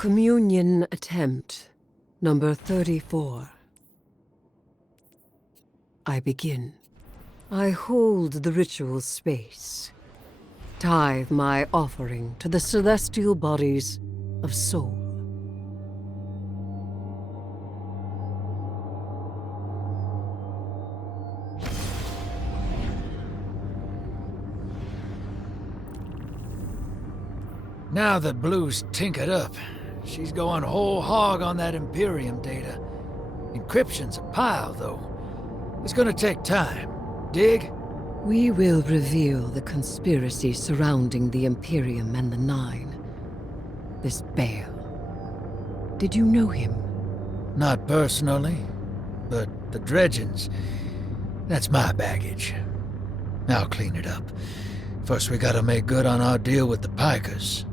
Communion attempt, number 34. I begin. I hold the ritual space. Tithe my offering to the celestial bodies of soul. Now that Blue's tinkered up, she's going whole hog on that Imperium data. Encryption's a pile, though. It's gonna take time. Dig? We will reveal the conspiracy surrounding the Imperium and the Nine. This Bale. Did you know him? Not personally, but the dredgings, that's my baggage. I'll clean it up. First we gotta make good on our deal with the Pikers.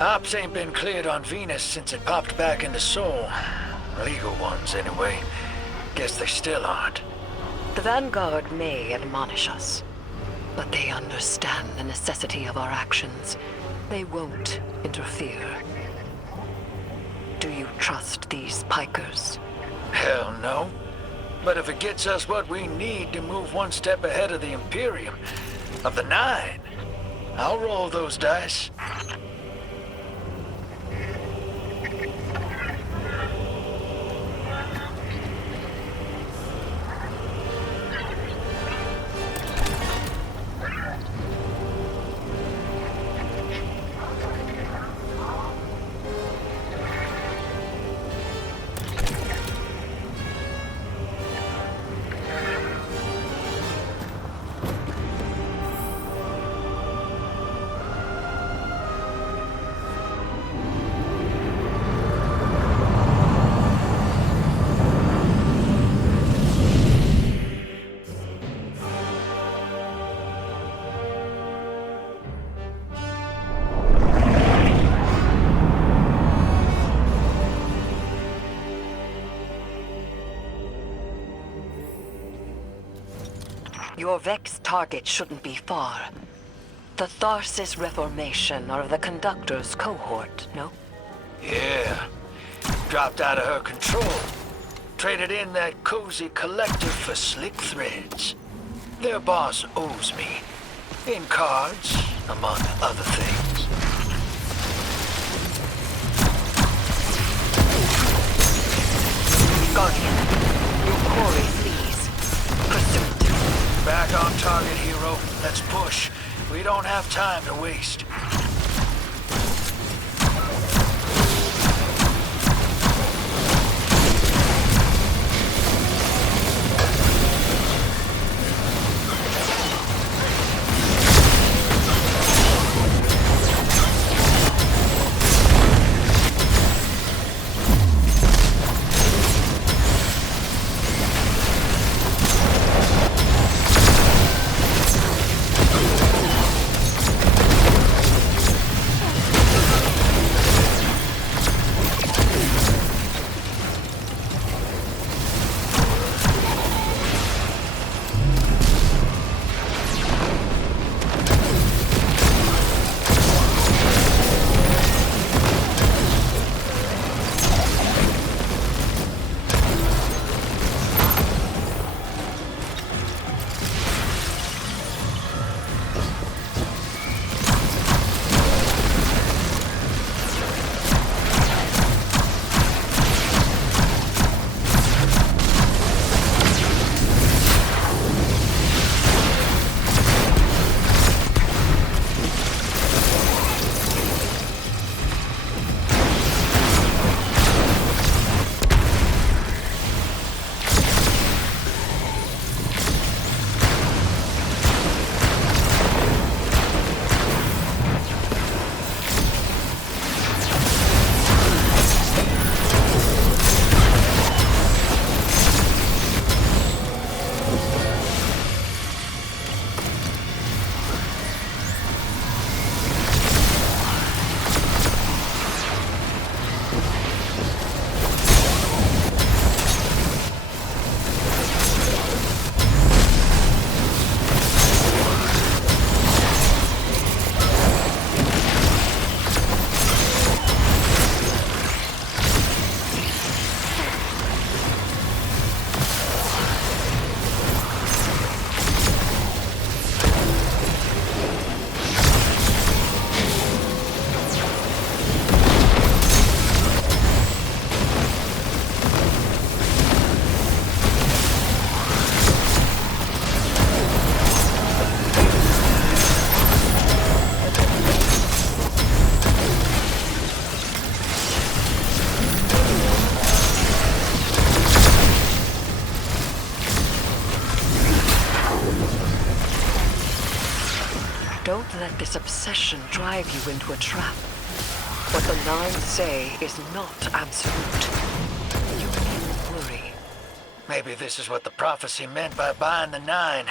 Ops ain't been cleared on Venus since it popped back into Sol. Legal ones, anyway. Guess they still aren't. The Vanguard may admonish us, but they understand the necessity of our actions. They won't interfere. Do you trust these Pikers? Hell no. But if it gets us what we need to move one step ahead of the Imperium, of the Nine, I'll roll those dice. Your Vex target shouldn't be far. The Tharsis Reformation or the Conductor's cohort, no? Yeah. Dropped out of her control. Traded in that cozy collective for slick threads. Their boss owes me. In cards, among other things. Guardian, your quarry flees. Pursuit. Back on target, hero. Let's push. We don't have time to waste. this obsession drive you into a trap. What the Nine say is not absolute. You need worry. Maybe this is what the prophecy meant by buying the Nine.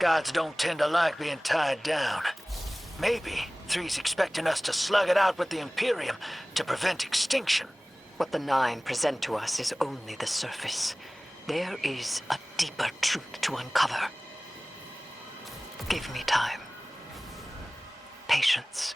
Gods don't tend to like being tied down. Maybe 3's expecting us to slug it out with the Imperium to prevent extinction. What the Nine present to us is only the surface. There is a deeper truth to uncover. Give me time. Patience.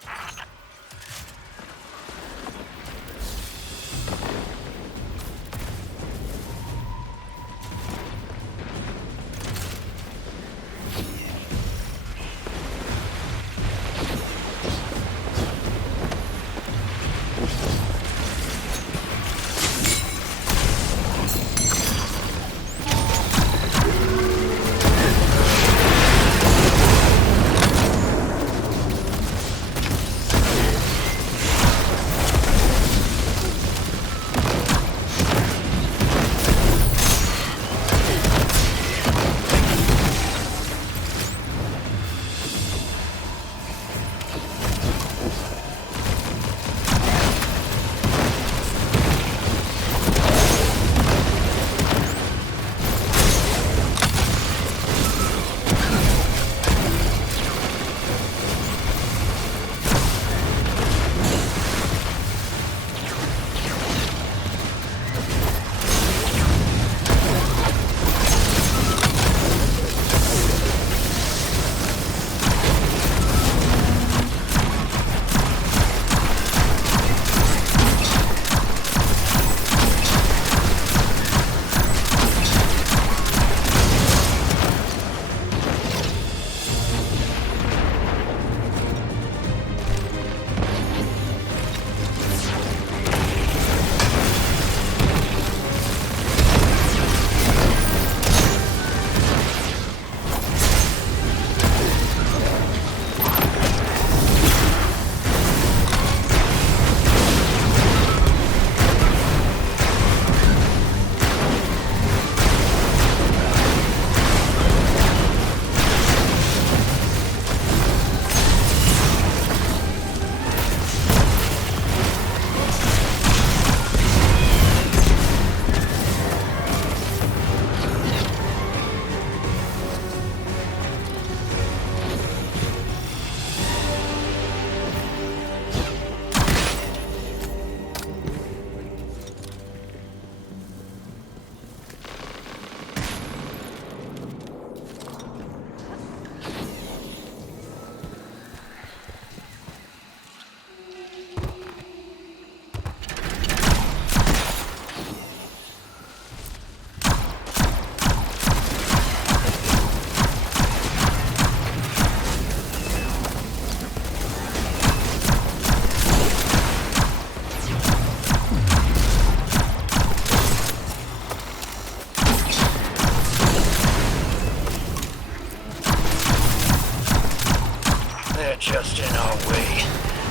Just in our way.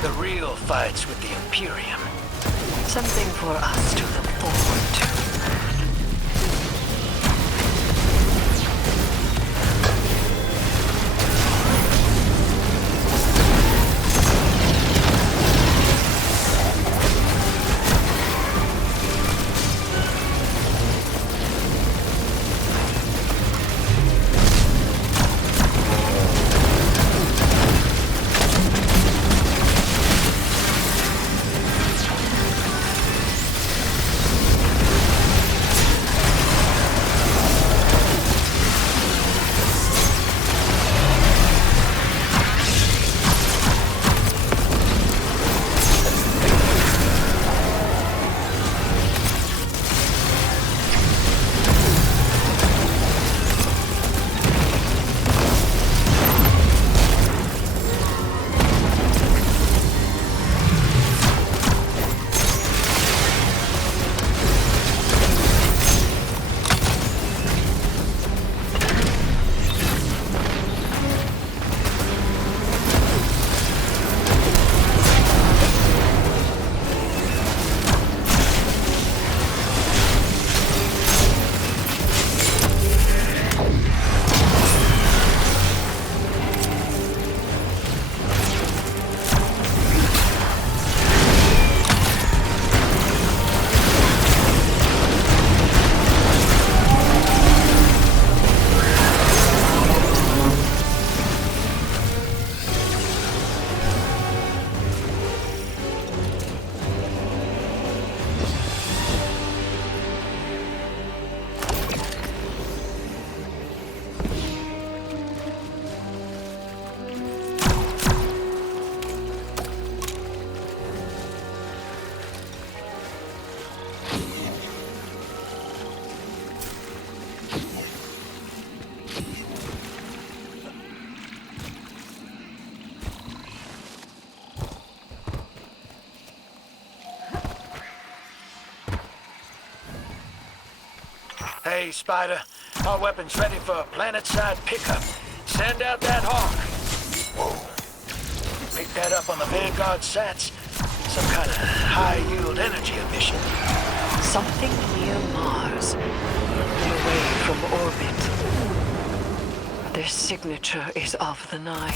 The real fight's with the Imperium. Something for us to look forward to. Okay, Spider. Our weapon's ready for a planet-side pickup. Send out that hawk. Whoa. Pick that up on the Vanguard sats. Some kind of high-yield energy emission. Something near Mars, away from orbit. Their signature is of the Nine.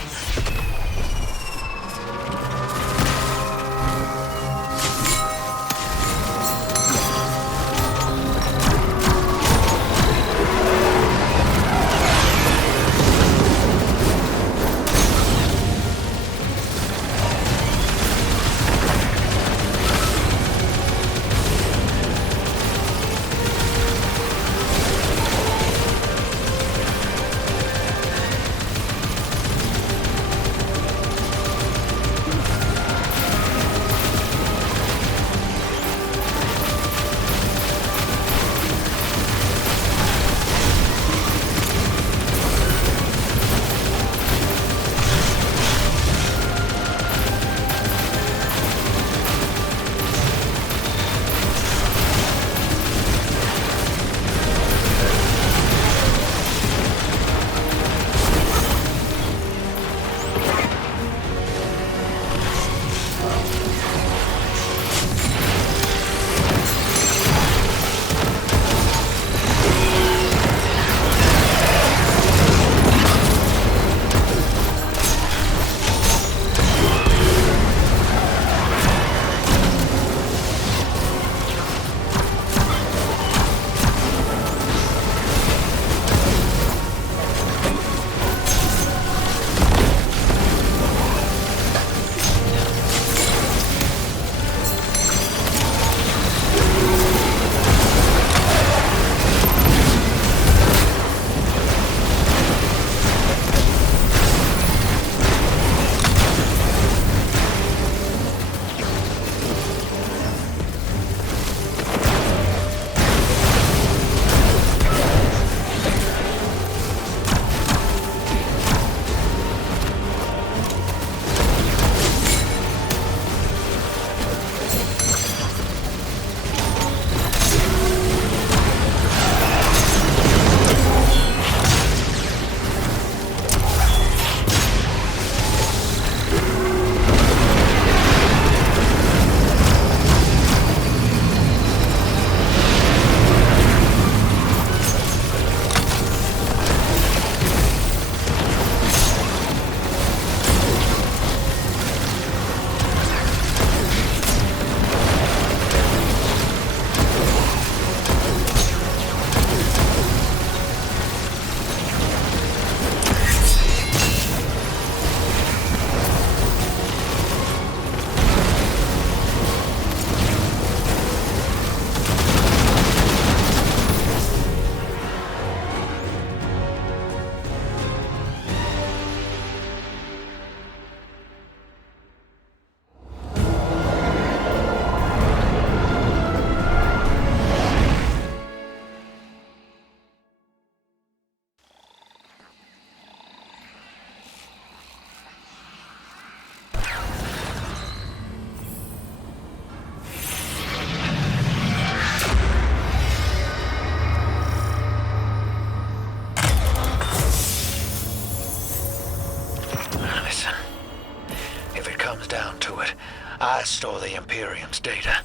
I stole the Imperium's data.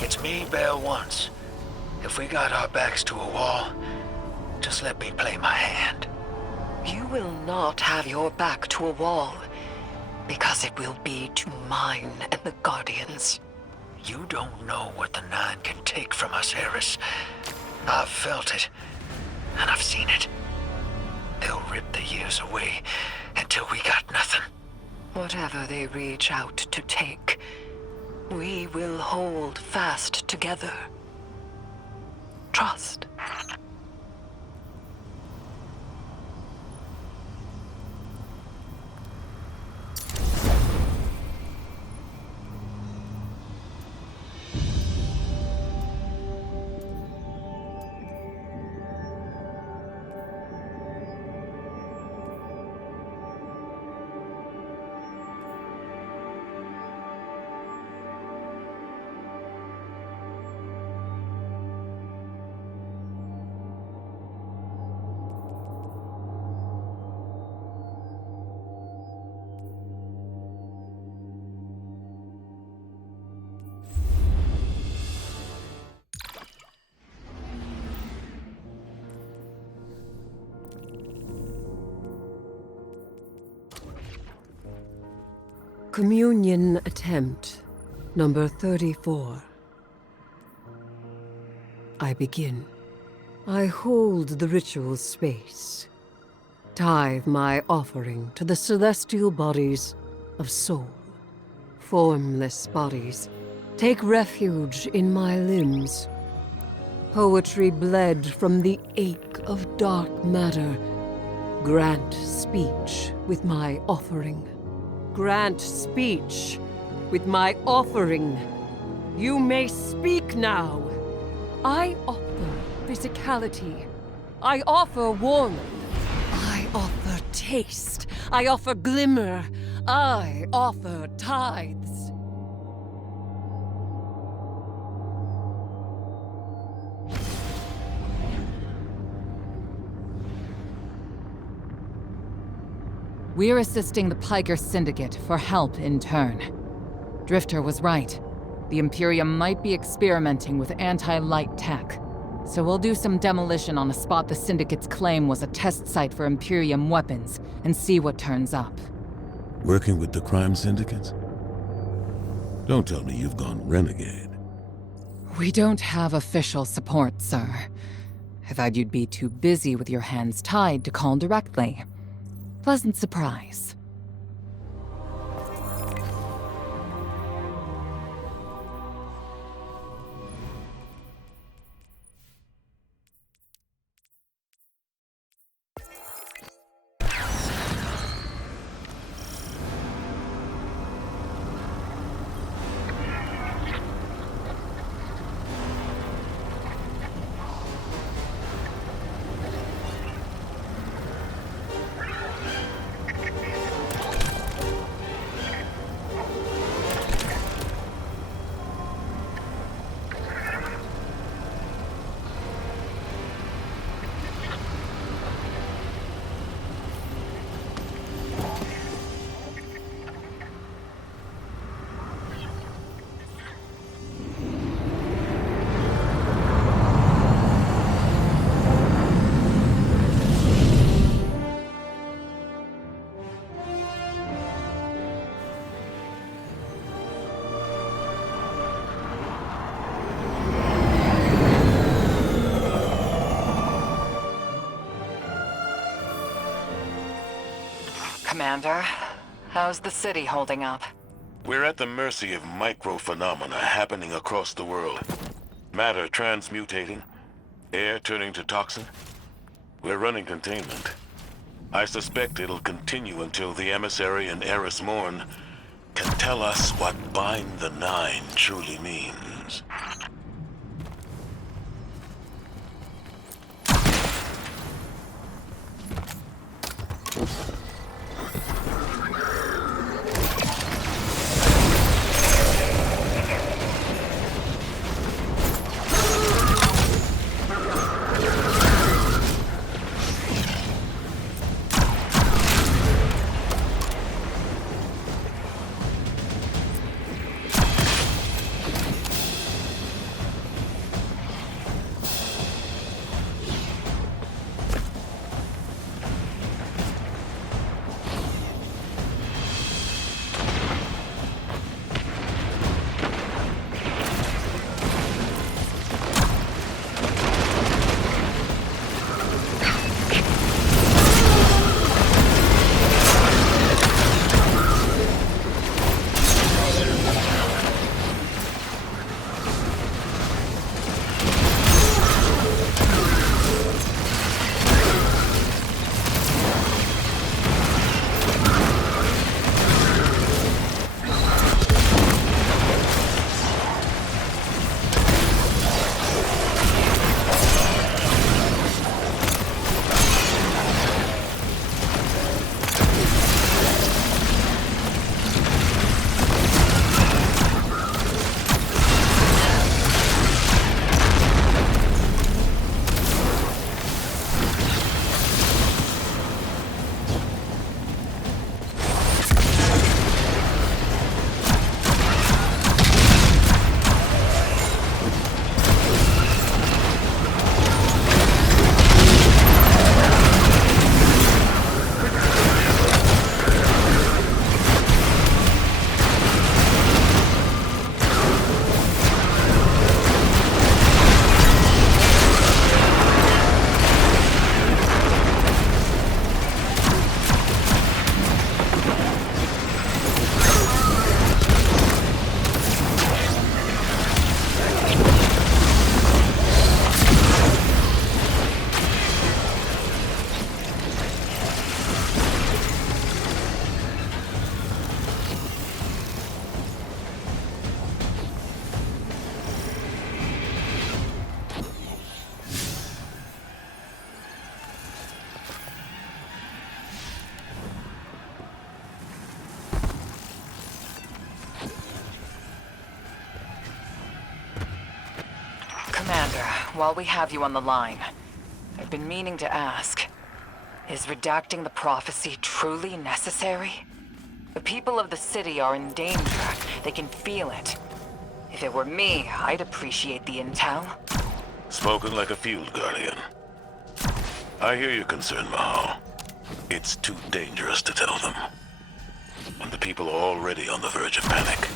It's me, Bell, once. If we got our backs to a wall, just let me play my hand. You will not have your back to a wall, because it will be to mine and the Guardians. You don't know what the Nine can take from us, Eris. I've felt it, and I've seen it. They'll rip the years away until we got nothing. Whatever they reach out to take, we will hold fast together. Trust. Communion attempt number 34. I begin. I hold the ritual space. Tithe my offering to the celestial bodies of soul. Formless bodies, take refuge in my limbs. Poetry bled from the ache of dark matter. Grant speech with my offering. Grant speech with my offering. You may speak now. I offer physicality. I offer warmth. I offer taste. I offer glimmer. I offer tithes. We're assisting the Piker Syndicate for help in turn. Drifter was right. The Imperium might be experimenting with anti-light tech. So we'll do some demolition on a spot the Syndicate's claim was a test site for Imperium weapons, and see what turns up. Working with the crime syndicates? Don't tell me you've gone renegade. We don't have official support, sir. I thought you'd be too busy with your hands tied to call directly. Pleasant surprise. Commander, how's the city holding up? We're at the mercy of micro-phenomena happening across the world. Matter transmutating, air turning to toxin. We're running containment. I suspect it'll continue until the emissary and Eris Morn can tell us what Bind the Nine truly means. Commander, while we have you on the line, I've been meaning to ask, is redacting the prophecy truly necessary? The people of the city are in danger. They can feel it. If it were me, I'd appreciate the intel. Spoken like a field guardian. I hear your concern, Mahal. It's too dangerous to tell them. And the people are already on the verge of panic.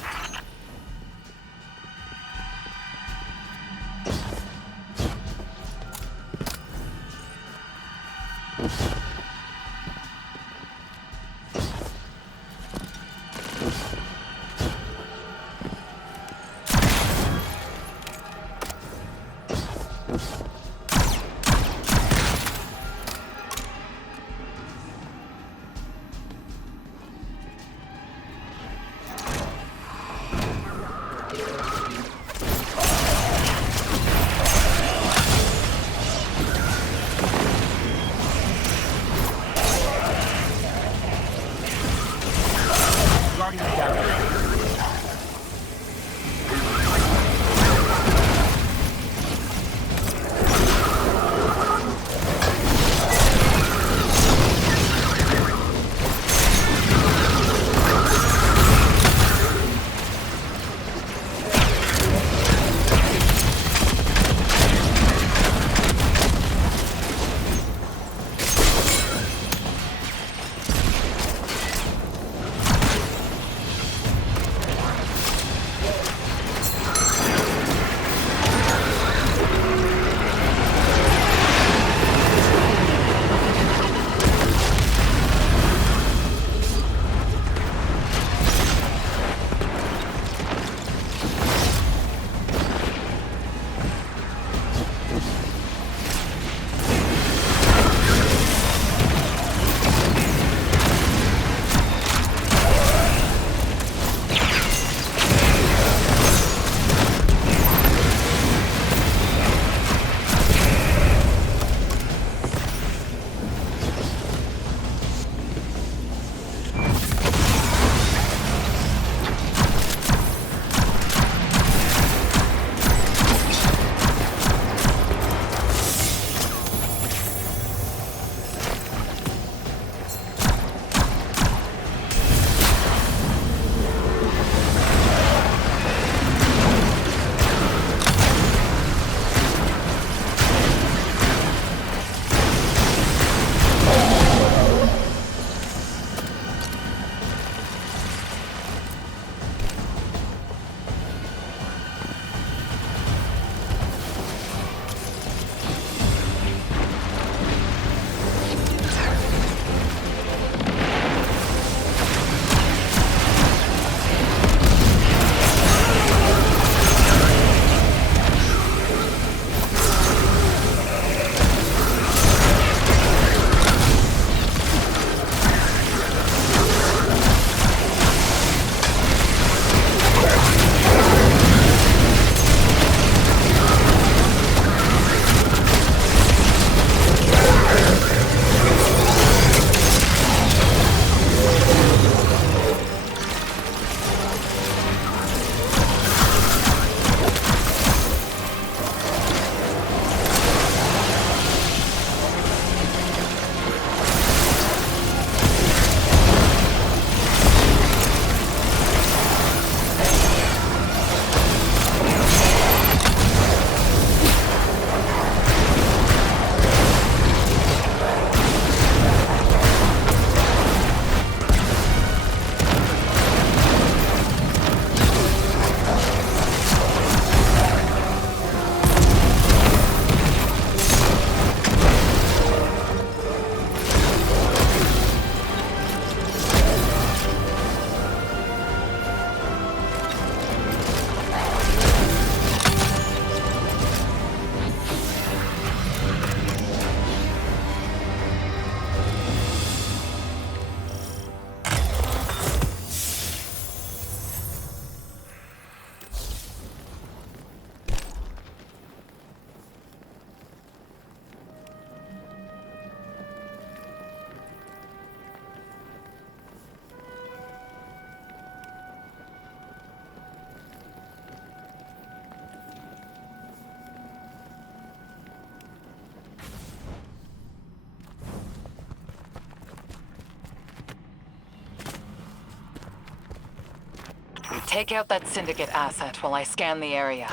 Take out that Syndicate asset while I scan the area.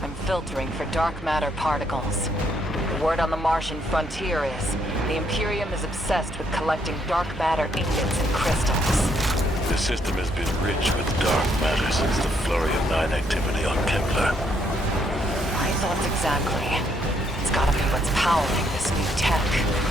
I'm filtering for dark matter particles. The word on the Martian frontier is the Imperium is obsessed with collecting dark matter ingots and crystals. The system has been rich with dark matter since the flurry of 9 activity on Kepler. My thoughts exactly. It's gotta be what's powering this new tech.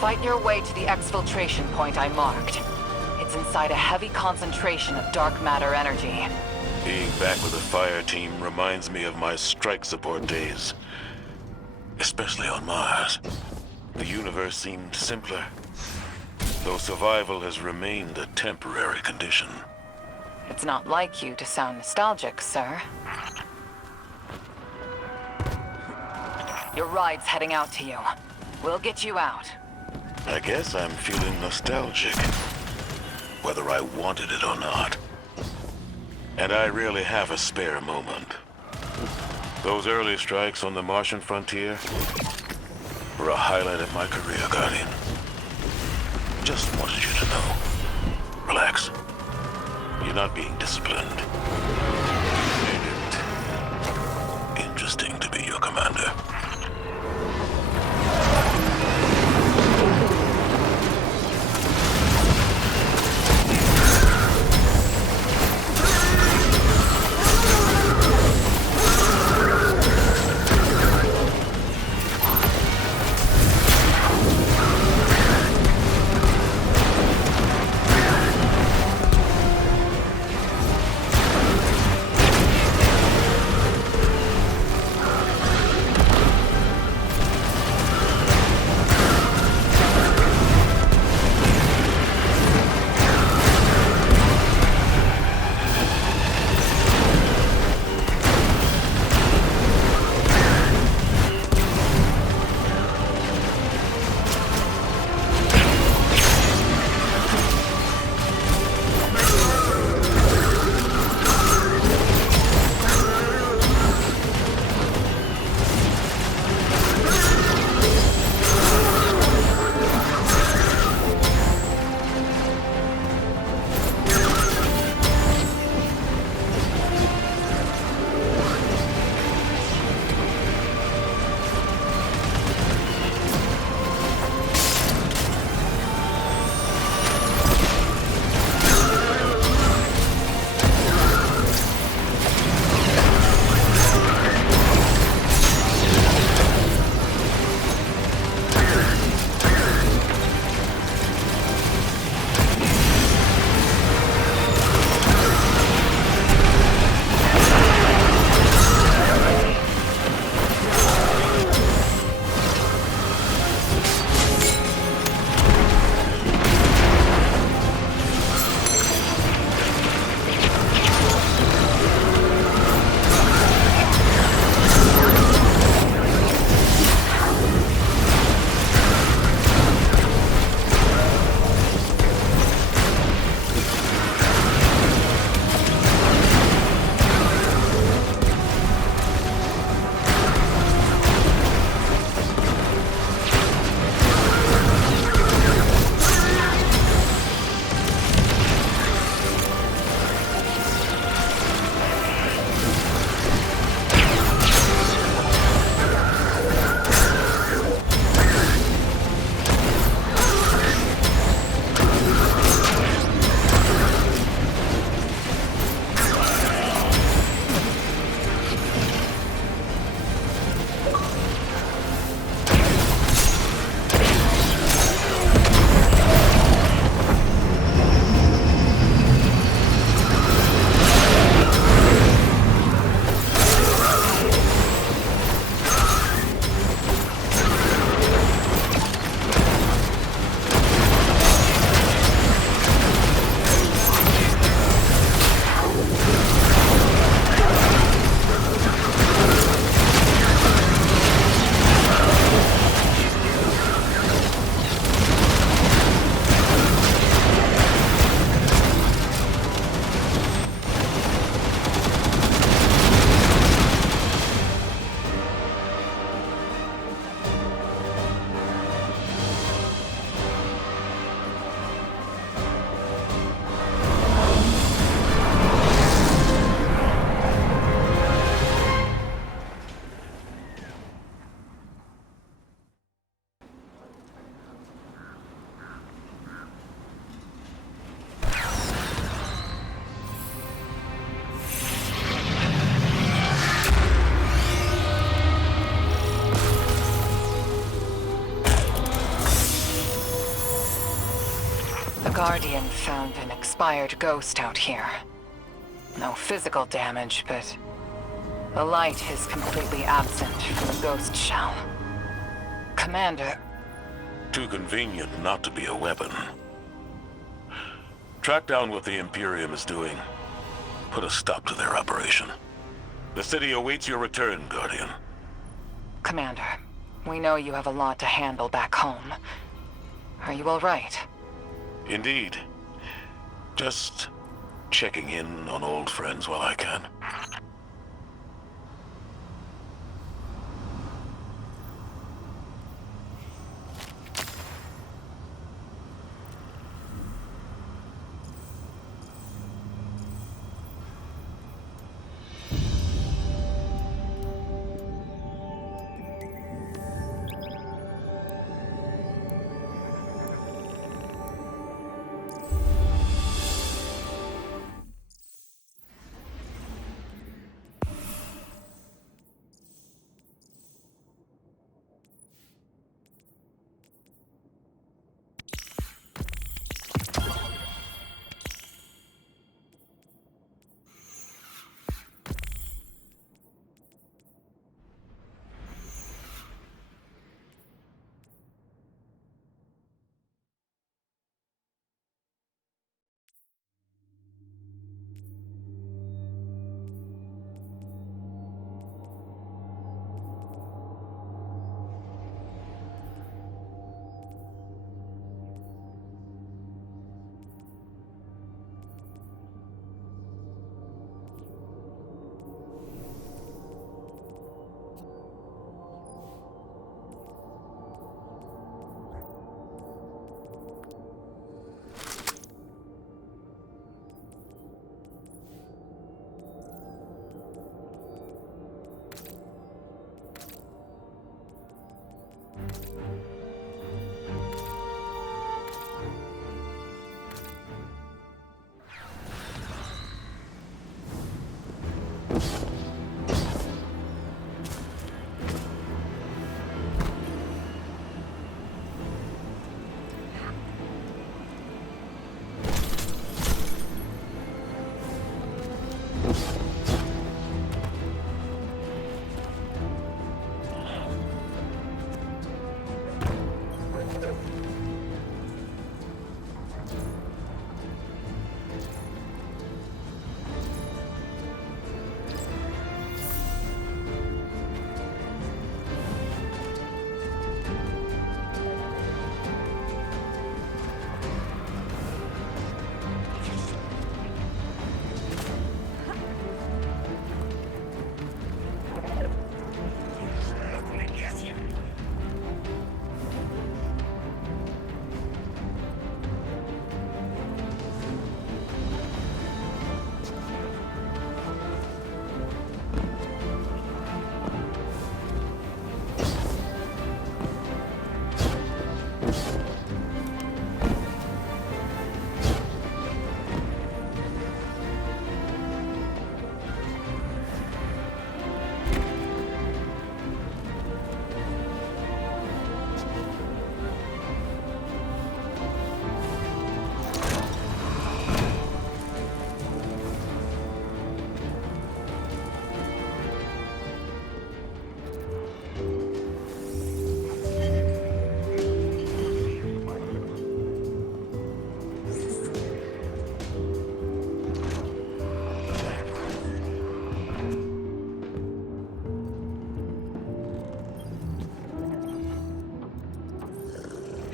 Fight your way to the exfiltration point I marked. It's inside a heavy concentration of dark matter energy. Being back with the fire team reminds me of my strike support days. Especially on Mars. The universe seemed simpler, though survival has remained a temporary condition. It's not like you to sound nostalgic, sir. Your ride's heading out to you. We'll get you out. I guess I'm feeling nostalgic, whether I wanted it or not. And I rarely have a spare moment. Those early strikes on the Martian frontier were a highlight of my career, Guardian. Just wanted you to know. Relax. You're not being disciplined. You made it interesting to be your commander. Guardian found an expired ghost out here. No physical damage, but the light is completely absent from the ghost shell. Commander, Too convenient not to be a weapon. Track down what the Imperium is doing. Put a stop to their operation. The city awaits your return, Guardian. Commander, we know you have a lot to handle back home. Are you all right? Indeed. Just checking in on old friends while I can.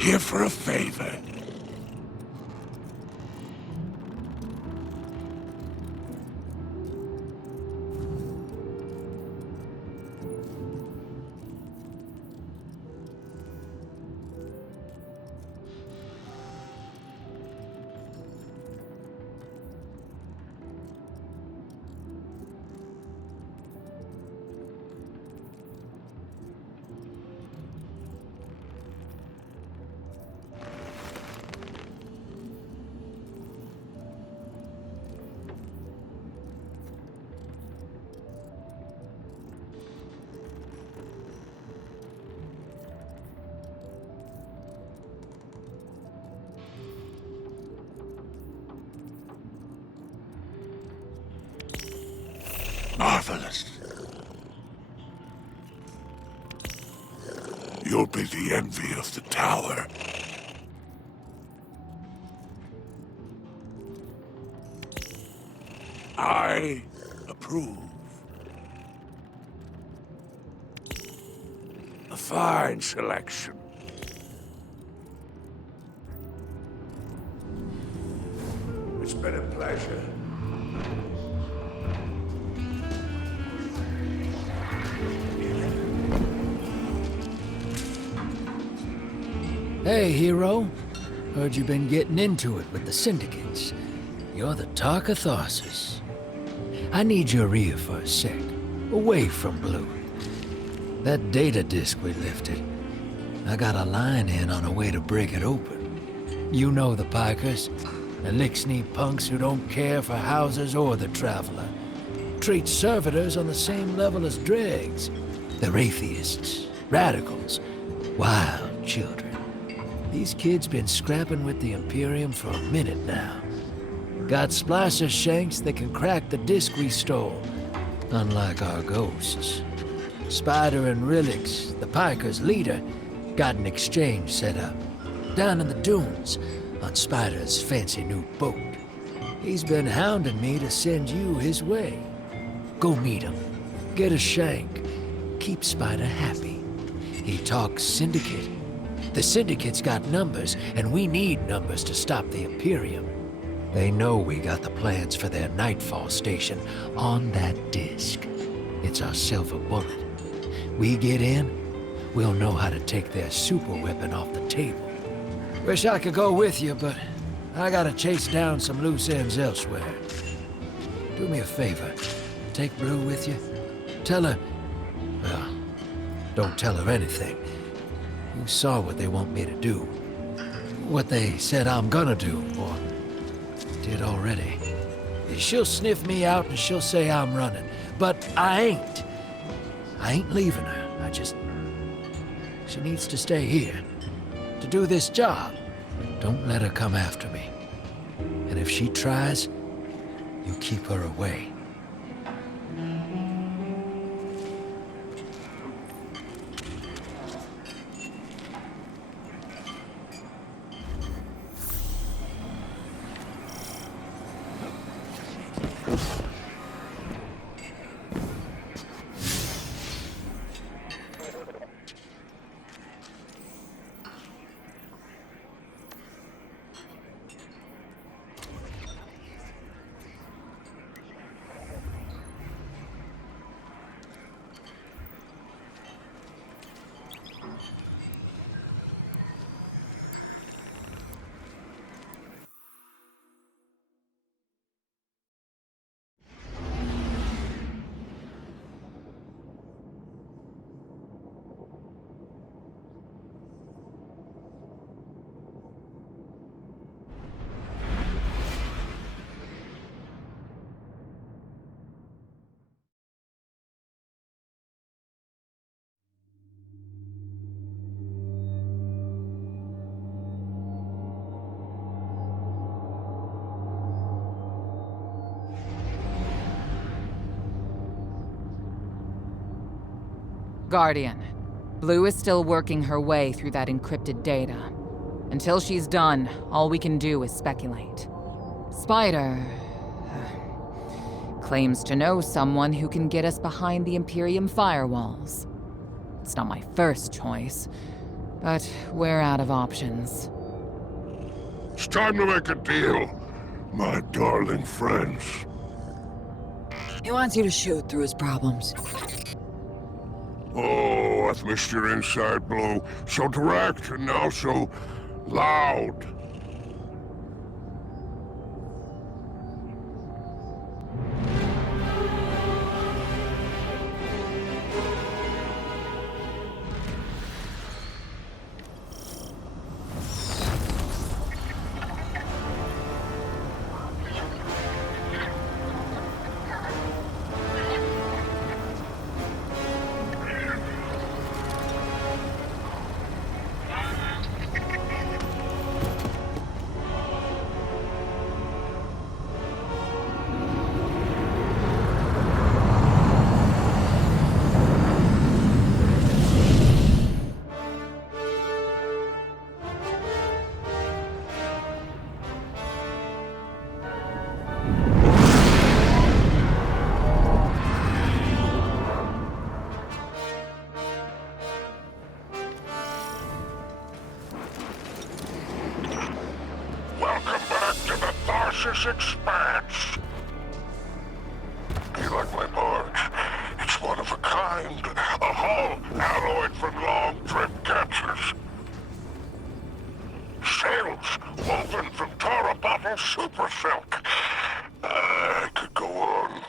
Here for a favor. marvelous. You'll be the envy of the tower. I approve. A fine selection. It's been a pleasure. Hey, hero. Heard you've been getting into it with the syndicates. You're the talk of Tharsis. I need your ear for a sec, away from Blue. That data disk we lifted, I got a line in on a way to break it open. You know the Pikers, the lick-sneak punks who don't care for houses or the traveler. Treat servitors on the same level as dregs. They're atheists, radicals, wild children. These kids been scrapping with the Imperium for a minute now. Got splicer shanks that can crack the disc we stole, unlike our ghosts. Spider and Relix, the Pikers' leader, got an exchange set up, down in the dunes, on Spider's fancy new boat. He's been hounding me to send you his way. Go meet him, get a shank, keep Spider happy. He talks Syndicate. The Syndicate's got numbers, and we need numbers to stop the Imperium. They know we got the plans for their Nightfall station on that disc. It's our silver bullet. We get in, we'll know how to take their super weapon off the table. Wish I could go with you, but I gotta chase down some loose ends elsewhere. Do me a favor. Take Blue with you. Tell her... Well, don't tell her anything. You saw what they want me to do. What they said I'm gonna do, or did already. She'll sniff me out and she'll say I'm running. But I ain't. I ain't leaving her. She needs to stay here. To do this job. Don't let her come after me. And if she tries, you keep her away. Guardian, Blue is still working her way through that encrypted data. Until she's done, all we can do is speculate. Spider... claims to know someone who can get us behind the Imperium firewalls. It's not my first choice, but we're out of options. It's time to make a deal, my darling friends. He wants you to shoot through his problems. Oh, I've missed your inside blow. So direct and now so loud. expanse. You like my barge? It's one of a kind. A hull alloyed from long drift captures. Sails woven from Tara bottle super silk. I could go on.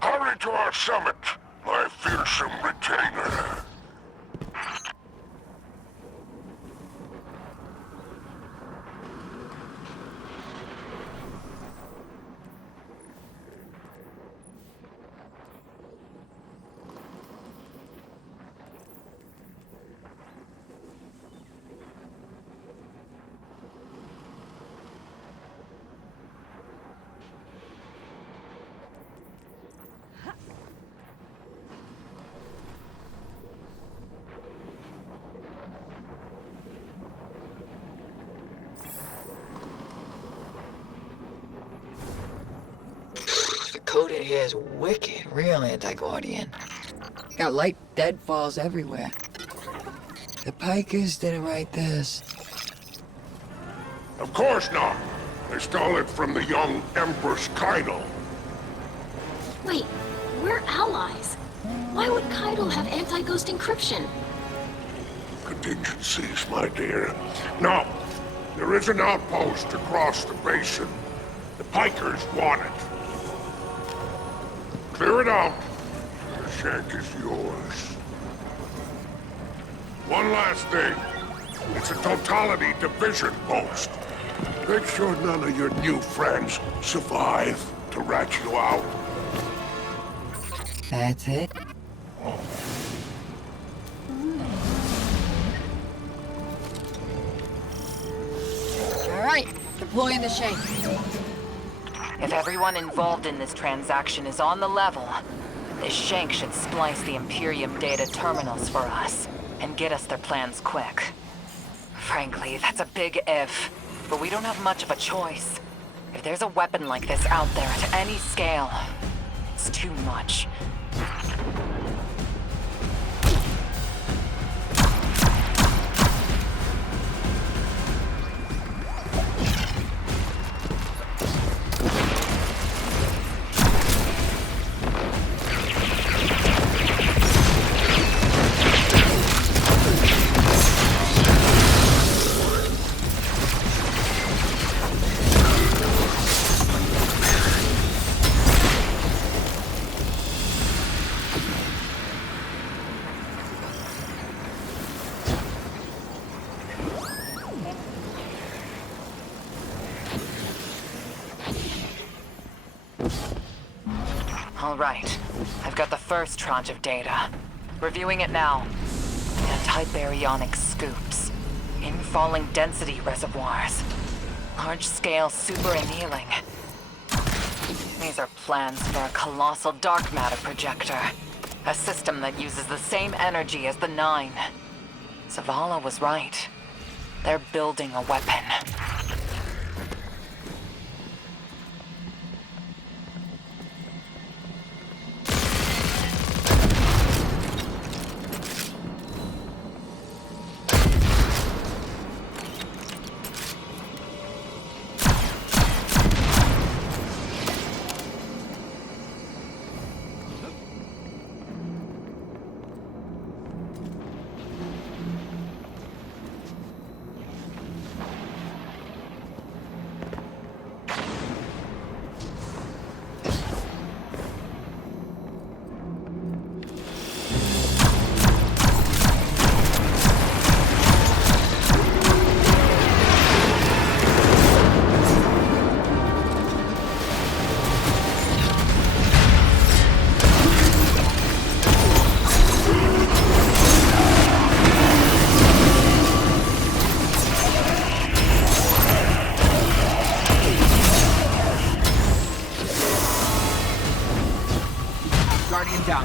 Hurry to our summit, my fearsome retainer. The code in here is wicked, real anti-Guardian. Got light deadfalls everywhere. The Pikers didn't write this. Of course not. They stole it from the young Empress Kaido. Wait, we're allies. Why would Kaido have anti-ghost encryption? Contingencies, my dear. Now, there is an outpost across the basin. The Pikers want it. Clear it out. The shank is yours. One last thing. It's a totality division post. Make sure none of your new friends survive to rat you out. That's it? Alright, deploying the shank. If everyone involved in this transaction is on the level, this shank should splice the Imperium data terminals for us and get us their plans quick. Frankly, that's a big if, but we don't have much of a choice. If there's a weapon like this out there at any scale, it's too much. All right. I've got the first tranche of data. Reviewing it now. Anti-baryonic scoops. Infalling density reservoirs. Large-scale super-annealing. These are plans for a colossal dark matter projector. A system that uses the same energy as the Nine. Zavala was right. They're building a weapon. Guardian down.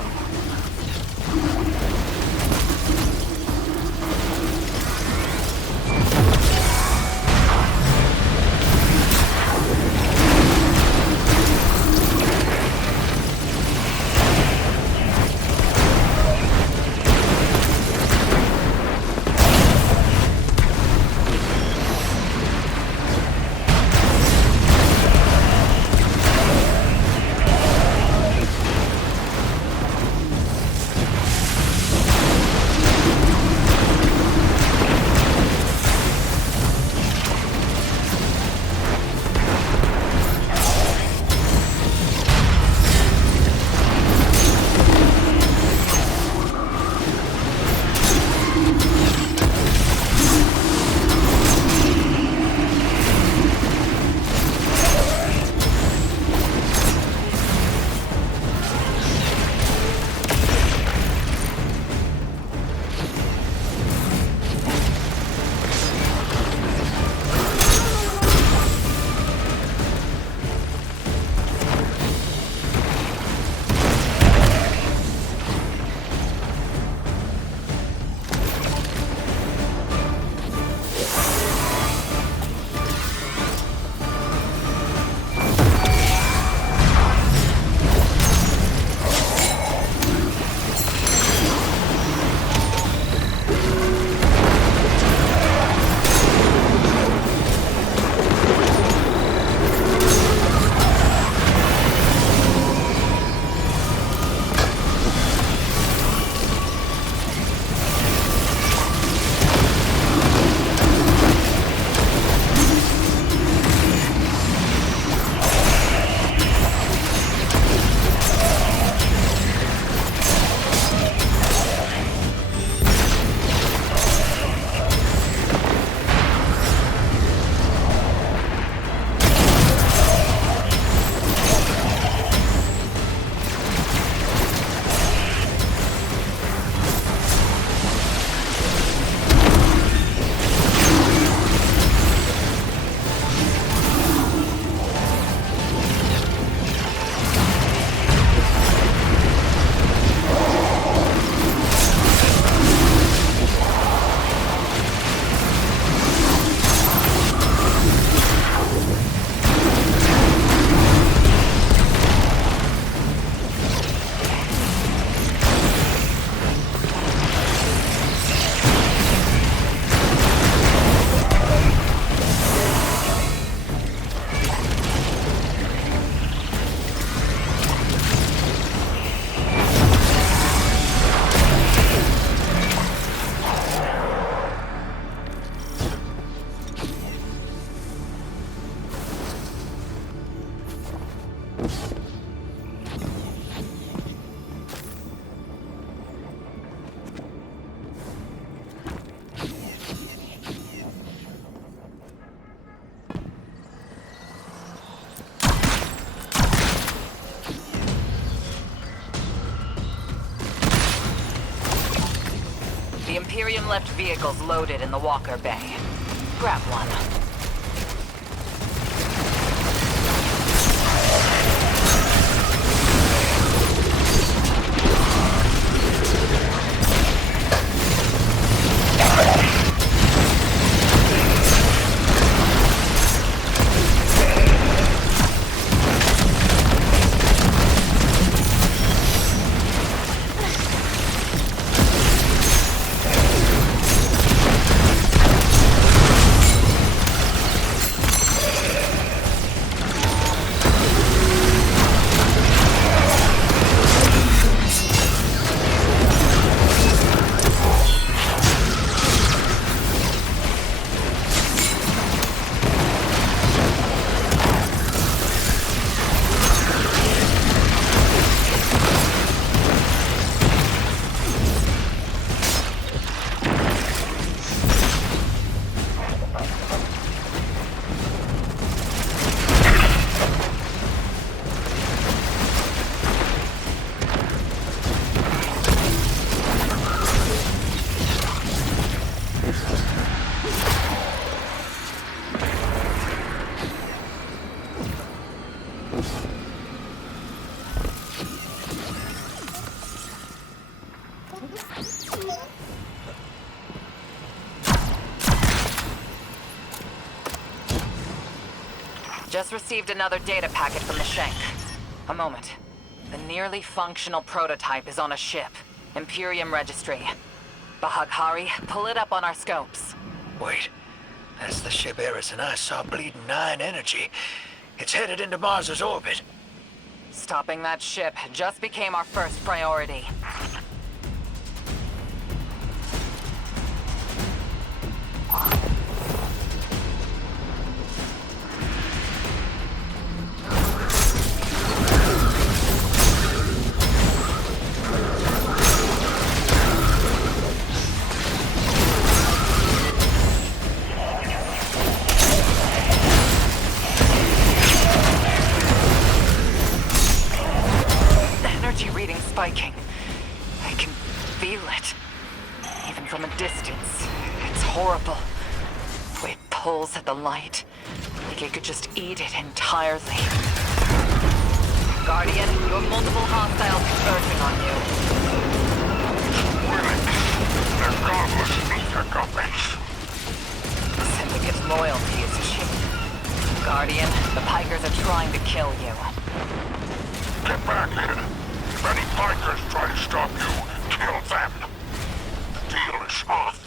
The Imperium left vehicles loaded in the Walker Bay. Grab one. Just received another data packet from the Shank. A moment. The nearly functional prototype is on a ship. Imperium Registry. Bahaghari, pull it up on our scopes. Wait, that's the ship Eris and I saw bleeding 9 energy. It's headed into Mars's orbit. Stopping that ship just became our first priority. Spiking. I can feel it. Even from a distance. It's horrible. The way it pulls at the light. Like it could just eat it entirely. Guardian, you have multiple hostiles converging on you. The godless ether Syndicate's loyalty is cheap. Guardian, the Pikers are trying to kill you. Get back here. If any bikers try to stop you, kill them. The deal is off.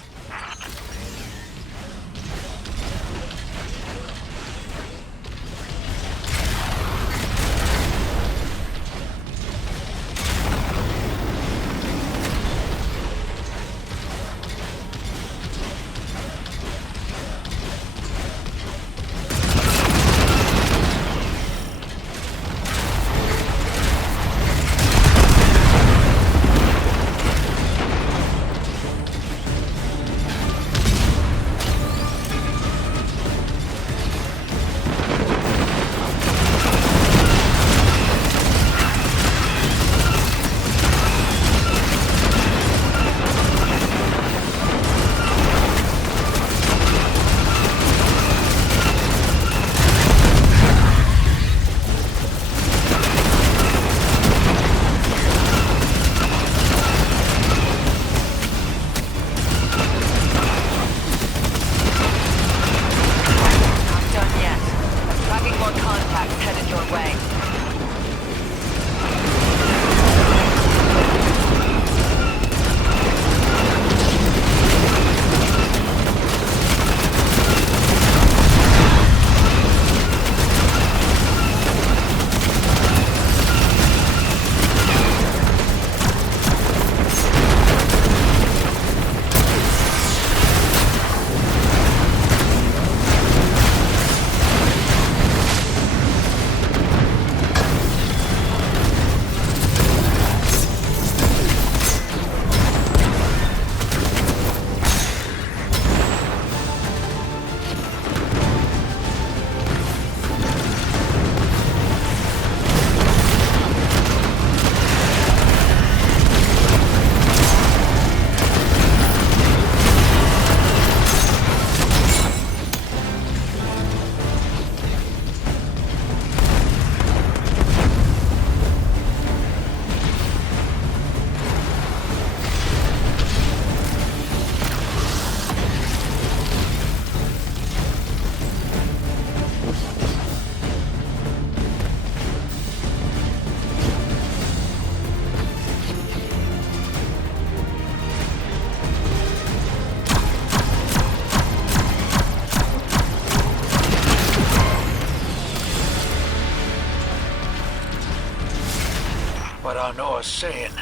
What Arnoa's saying,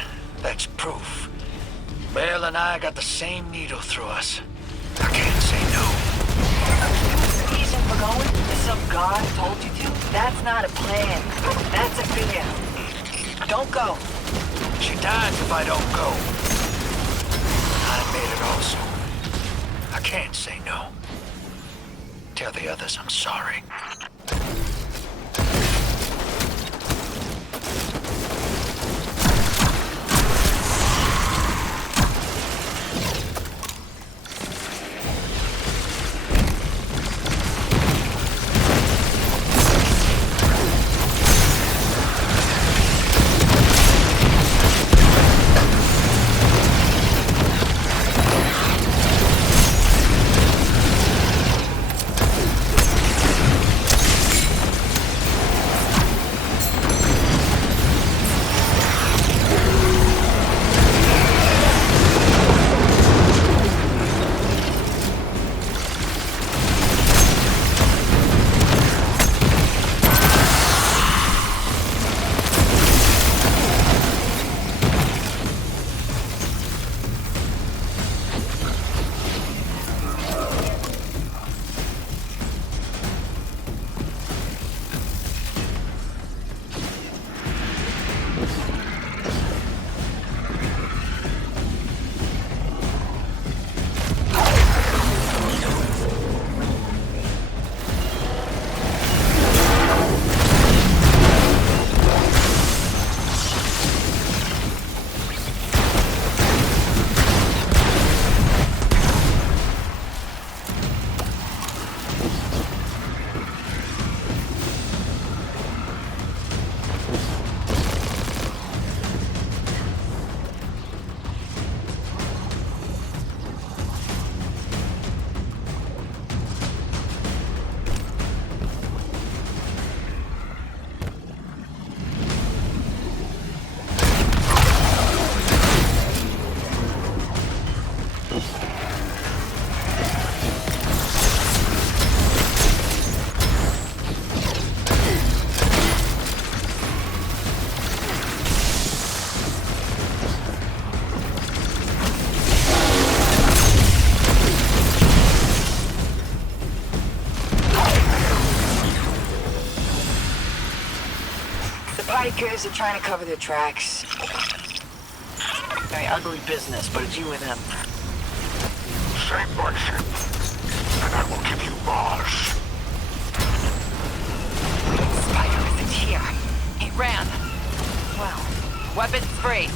that's proof. Bale and I got the same needle through us. I can't say no. Reason for going? If some god told you to? That's not a plan. That's a fear. Don't go. She dies if I don't go. I made it also. I can't say no. Tell the others I'm sorry. Bikers are trying to cover their tracks. Very ugly business, but it's you and them. Same my ship, and I will give you Mars. Spider isn't here. He ran. Well, weapons free.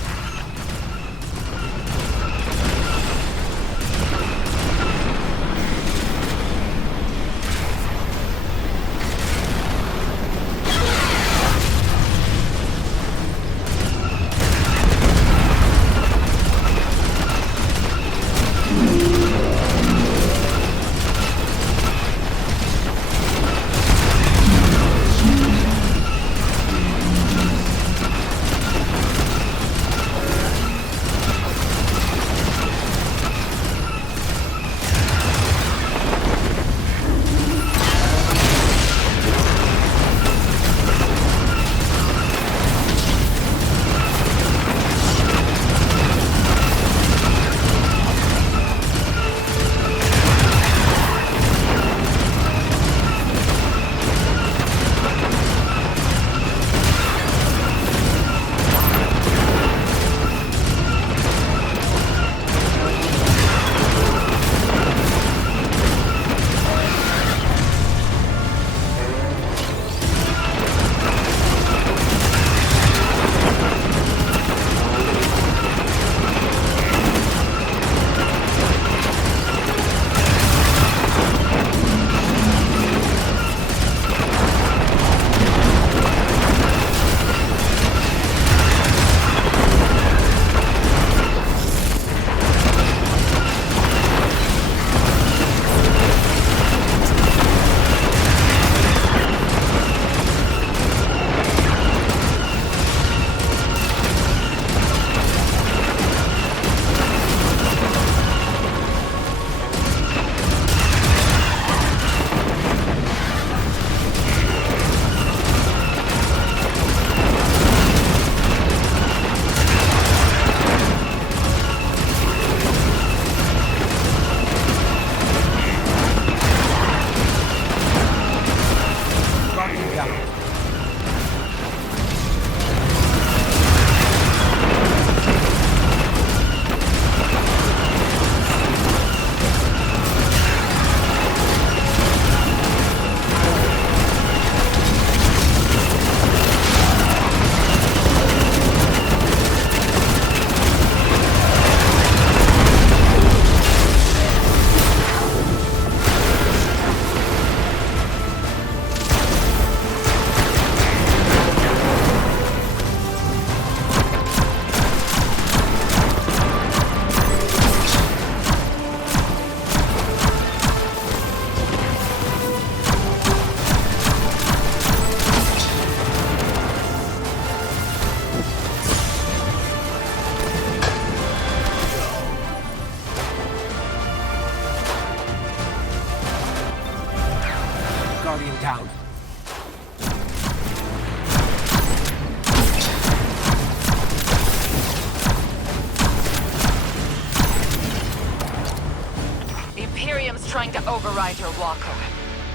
to override your walker.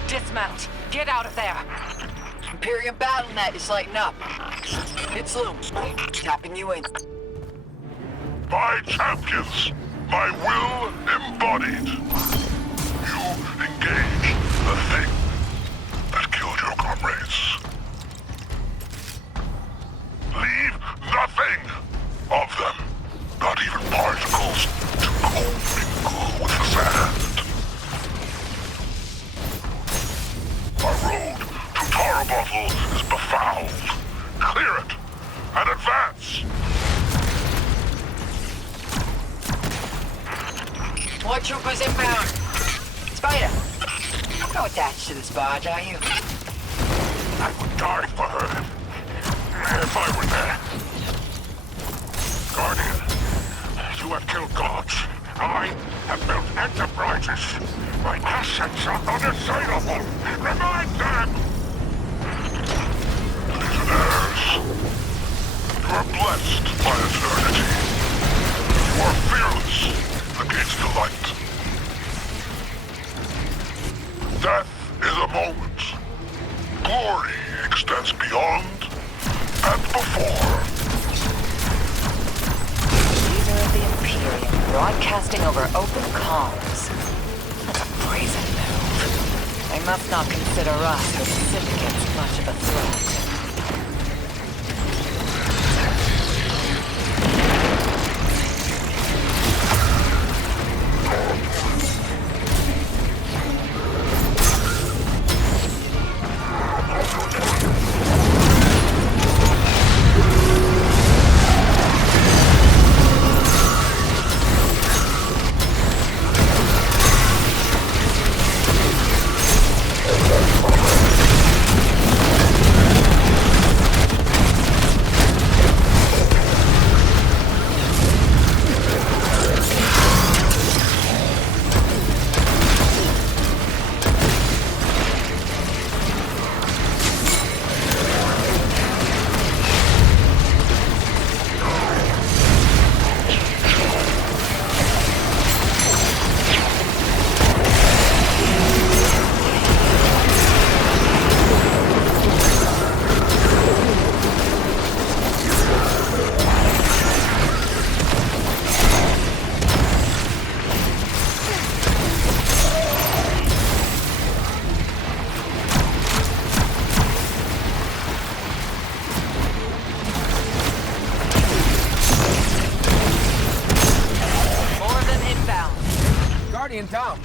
Dismount. Get out of there. Imperium BattleNet is lighting up. It's Loom. Tapping you in. My champions, my will embodied. You engage the thing that killed your comrades. Leave nothing of them, not even particles, to commingle with the sand. Our road to Tarabottle is befouled. Clear it and advance. More troopers inbound. Spider, you're not attached to this barge, are you? I would die for her if I were there. Guardian, you have killed gods. I have built enterprises. My assets are unassailable. Remind them! Legionnaires, you are blessed by eternity. You are fearless against the light. Death is a moment. Glory extends beyond and before. Leader of the Imperium, broadcasting over open comms. That's a brazen move. They must not consider us or the Syndicates much of a threat. Down.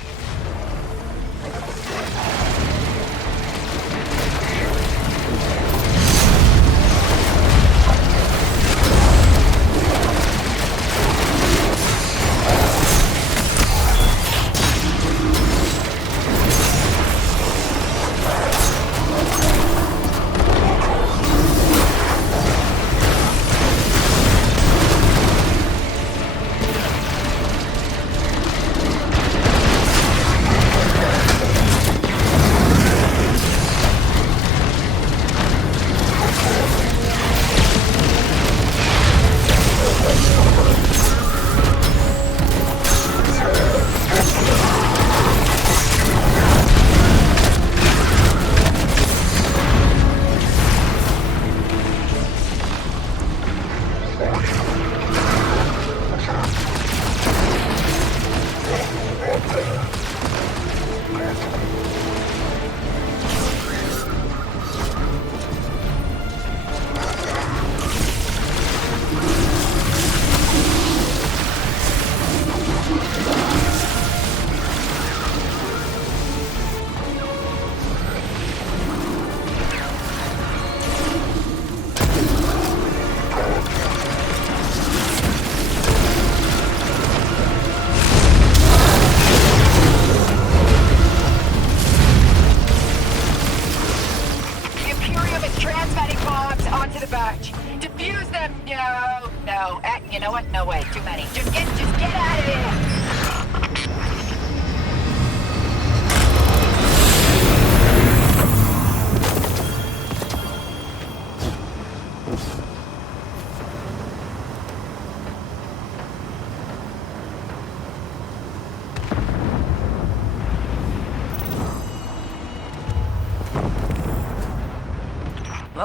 You know what? No way. Too many. Just get out of here!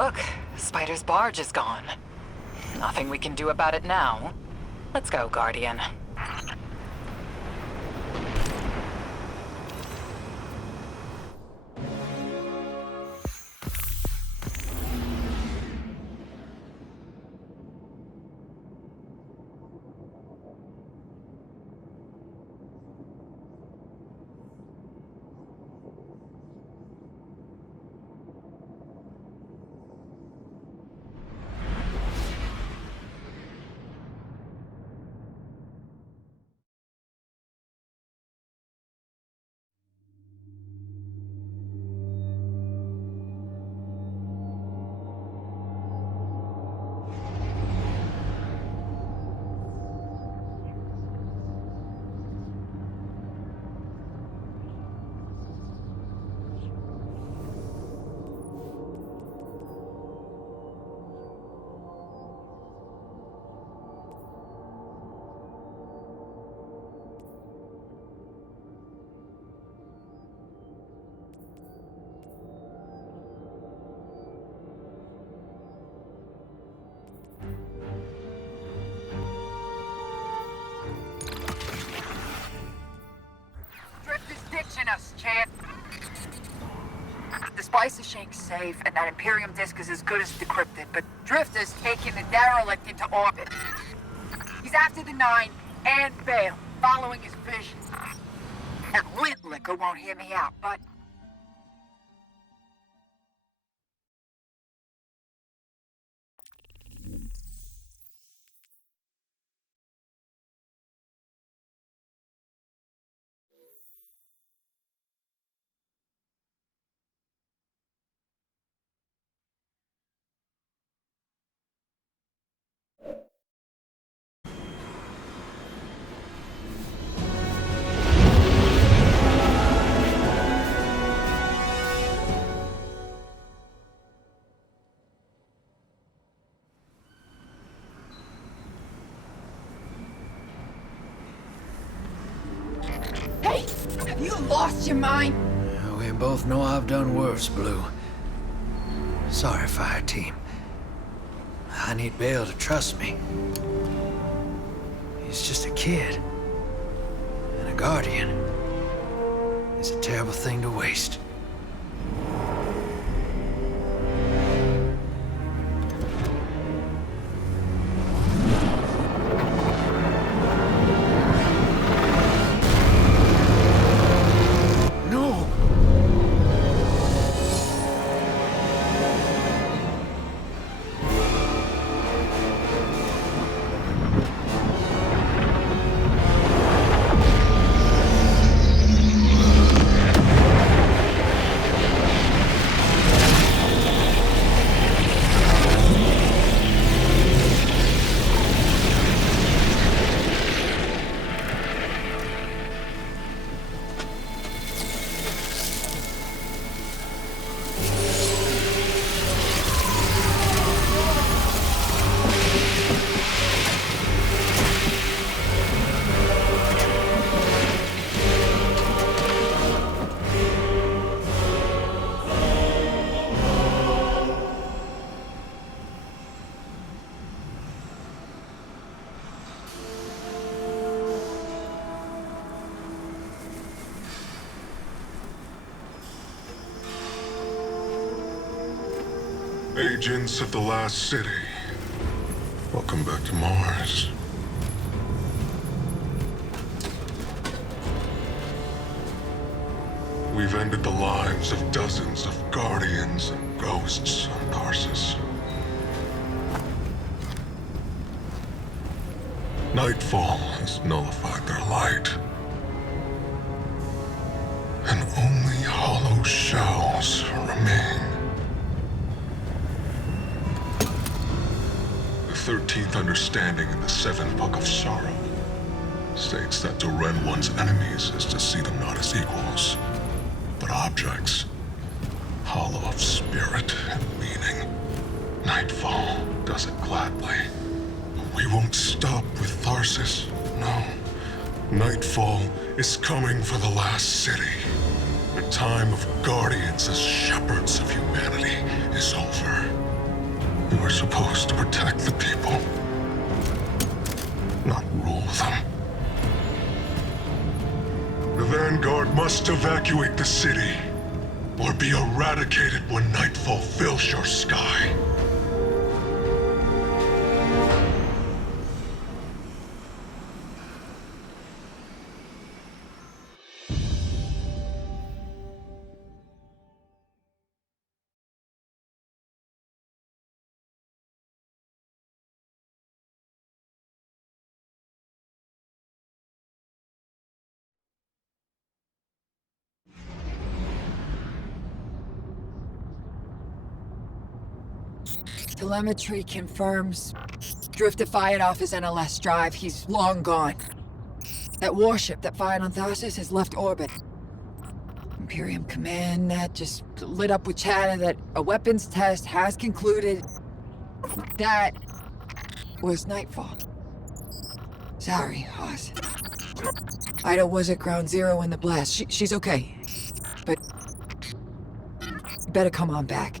Look, Spider's barge is gone. Nothing we can do about it now. Let's go, Guardian. Us, champ. The Spicer Shank's safe, and that Imperium disk is as good as decrypted, but Drifter's taking the derelict into orbit. He's after the Nine and Bale, following his vision. And Lint Liquor won't hear me out, but... Hey! Have you lost your mind? We both know I've done worse, Blue. Sorry, Fire Team. I need Bale to trust me. He's just a kid. And a Guardian is a terrible thing to waste. Agents of the Last City, welcome back to Mars. We've ended the lives of dozens of Guardians and Ghosts on Tarsus. Nightfall has nullified their light. And only hollow shells remain. The 13th understanding in the 7th Book of Sorrow states that to rend one's enemies is to see them not as equals, but objects, hollow of spirit and meaning. Nightfall does it gladly. We won't stop with Tarsus, no. Nightfall is coming for the last city. The time of Guardians as shepherds of humanity is over. supposed to protect the people, not rule them. The Vanguard must evacuate the city, or be eradicated when nightfall fills your sky. Telemetry confirms Drifter fired off his NLS drive. He's long gone. That warship that fired on Tharsis has left orbit. Imperium Command that just lit up with chatter that a weapons test has concluded. That was nightfall. Sorry, Hoss. Ida was at ground zero in the blast. She's okay. But you better come on back.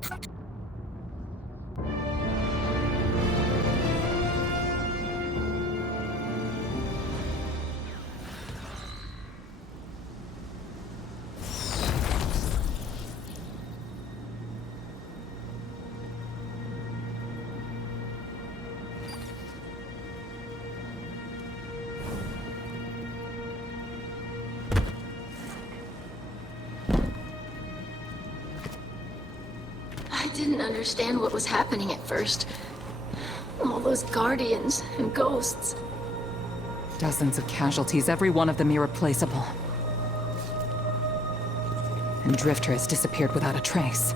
I didn't understand what was happening at first. All those guardians and ghosts. Dozens of casualties, every one of them irreplaceable. And Drifter has disappeared without a trace.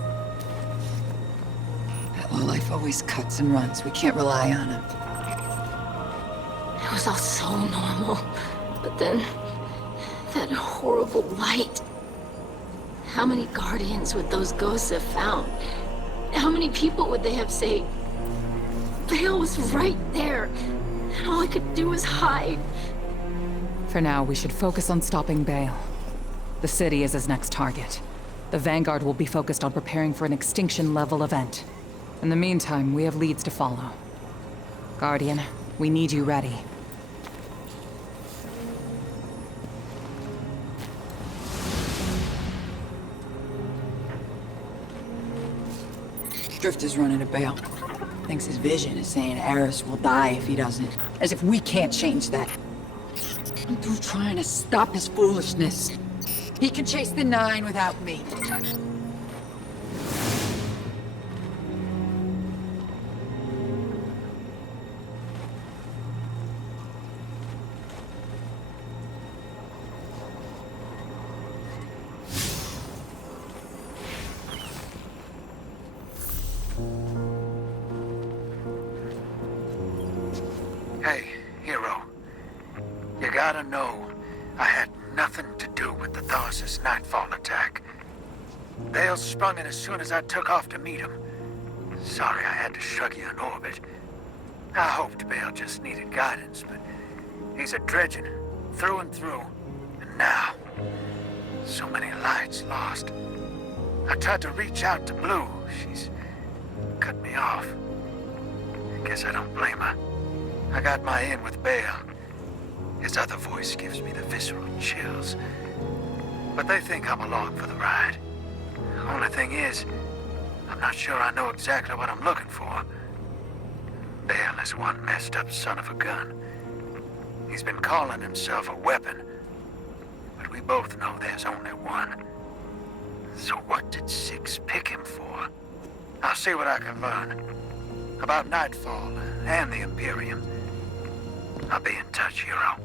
That life always cuts and runs. We can't rely on him. It was all so normal. But then, that horrible light. How many guardians would those ghosts have found? How many people would they have saved? Vale was right there, and all I could do was hide. For now, we should focus on stopping Bale. The city is his next target. The Vanguard will be focused on preparing for an extinction-level event. In the meantime, we have leads to follow. Guardian, we need you ready. Drifter's running a Bale. Thinks his vision is saying Eris will die if he doesn't. As if we can't change that. I'm through trying to stop his foolishness. He can chase the 9 without me. Hey, hero. You gotta know, I had nothing to do with the Tharsis Nightfall attack. Bale sprung it as soon as I took off to meet him. Sorry I had to shrug you in orbit. I hoped Bale just needed guidance, but he's a dredgen, through and through. And now, so many lights lost. I tried to reach out to Blue. She's cut me off. I guess I don't blame her. I got my in with Bale. His other voice gives me the visceral chills. But they think I'm along for the ride. Only thing is, I'm not sure I know exactly what I'm looking for. Bale is one messed up son of a gun. He's been calling himself a weapon. But we both know there's only one. So what did Six pick him for? I'll see what I can learn. About Nightfall and the Imperium. I'll be in touch, hero.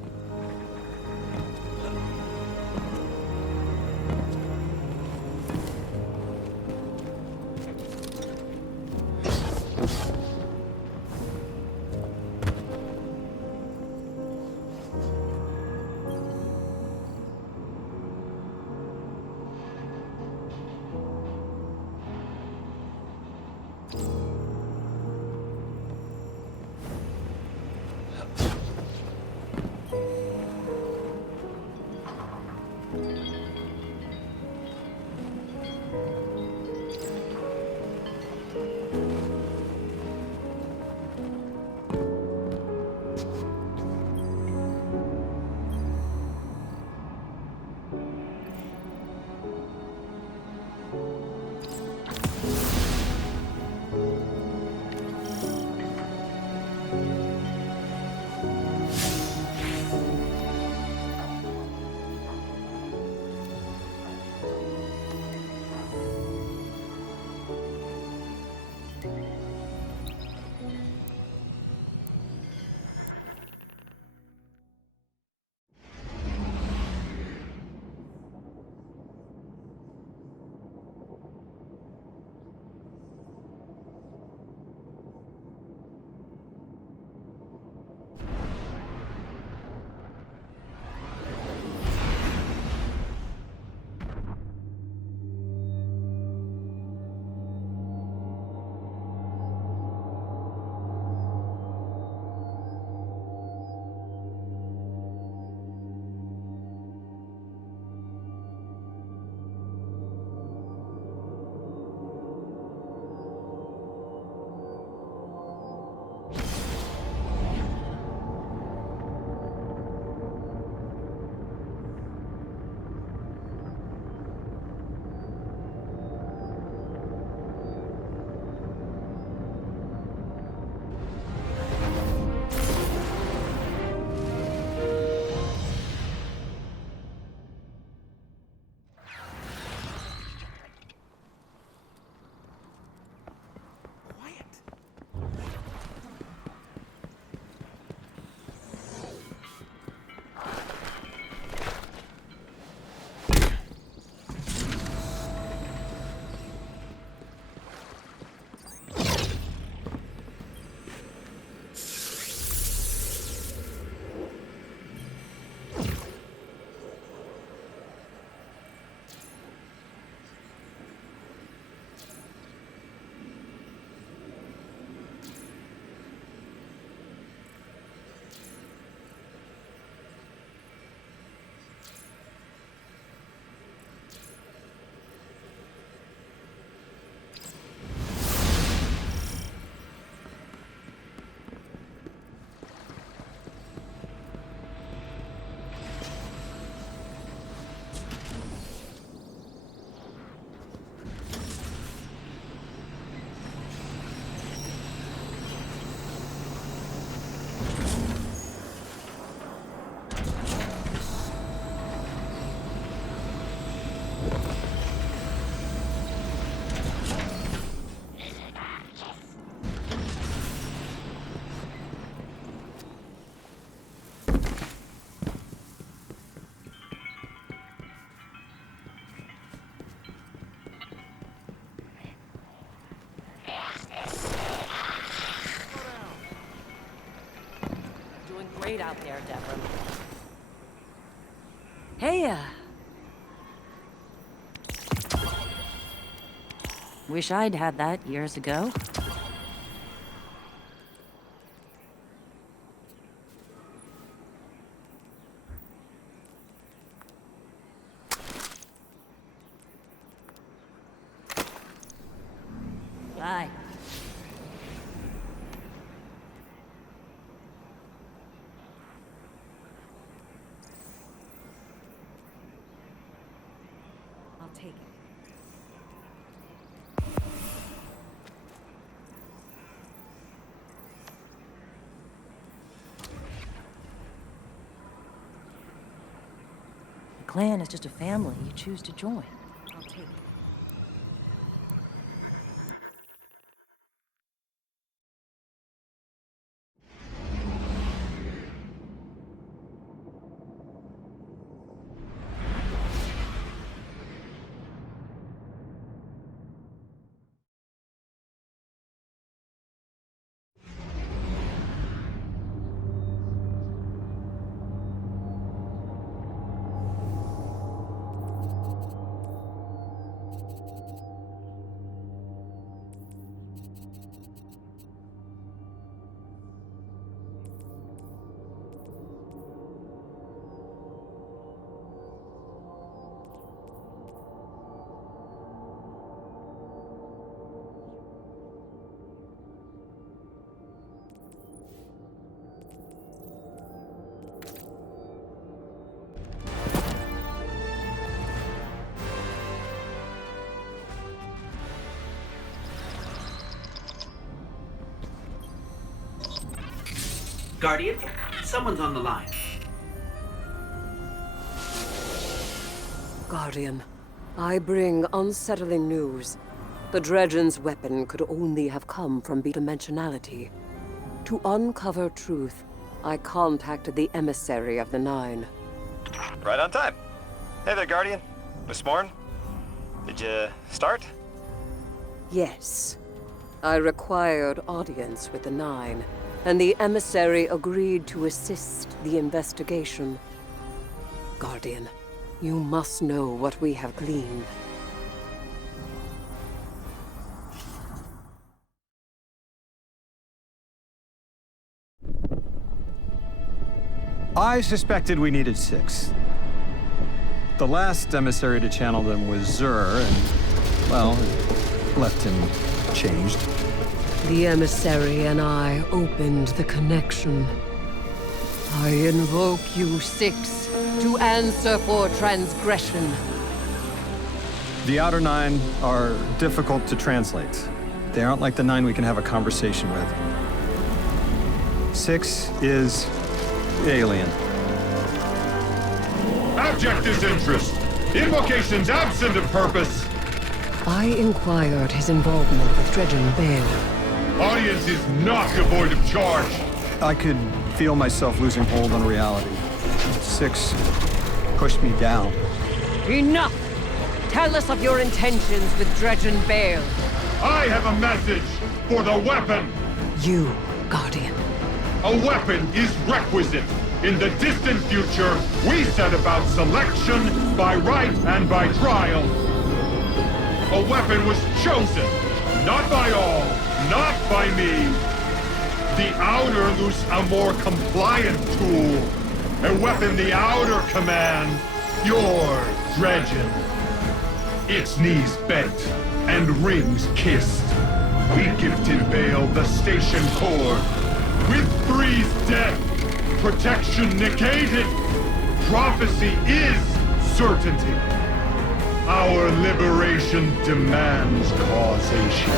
great out there, Deborah. Hey, wish I'd had that years ago. Bye. I'll take it. The clan is just a family you choose to join. I'll take it. Guardian, someone's on the line. Guardian, I bring unsettling news. The Dredgen's weapon could only have come from bidimensionality. To uncover truth, I contacted the emissary of the Nine. Right on time. Hey there, Guardian. Miss Morn. Did you start? Yes. I required audience with the Nine, and the emissary agreed to assist the investigation. Guardian, you must know what we have gleaned. I suspected we needed 6. The last emissary to channel them was Zur, and, well, it left him changed. The emissary and I opened the connection. I invoke you 6 to answer for transgression. The Outer Nine are difficult to translate. They aren't like the 9 we can have a conversation with. 6 is alien. Abject disinterest. Invocations absent of purpose. I inquired his involvement with Dredgen Bale. Audience is not devoid of charge. I could feel myself losing hold on reality. 6 pushed me down. Enough! Tell us of your intentions with Dredgen Bale. I have a message for the weapon. You, Guardian. A weapon is requisite. In the distant future, we set about selection by right and by trial. A weapon was chosen, not by all, not by me. The Outer loose a more compliant tool. A weapon the Outer command. Your Dredgen. Its knees bent and rings kissed. We gifted Bale the station core. With Three's death, protection negated. Prophecy is certainty. Our liberation demands causation.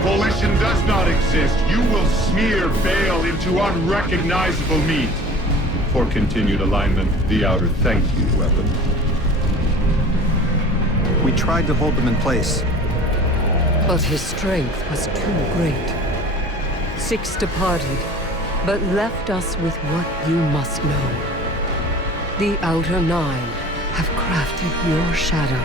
Volition does not exist. You will smear Bale into unrecognizable meat. For continued alignment, the Outer thank you, weapon. We tried to hold them in place. But his strength was too great. 6 departed, but left us with what you must know. The Outer Nine have crafted your shadow.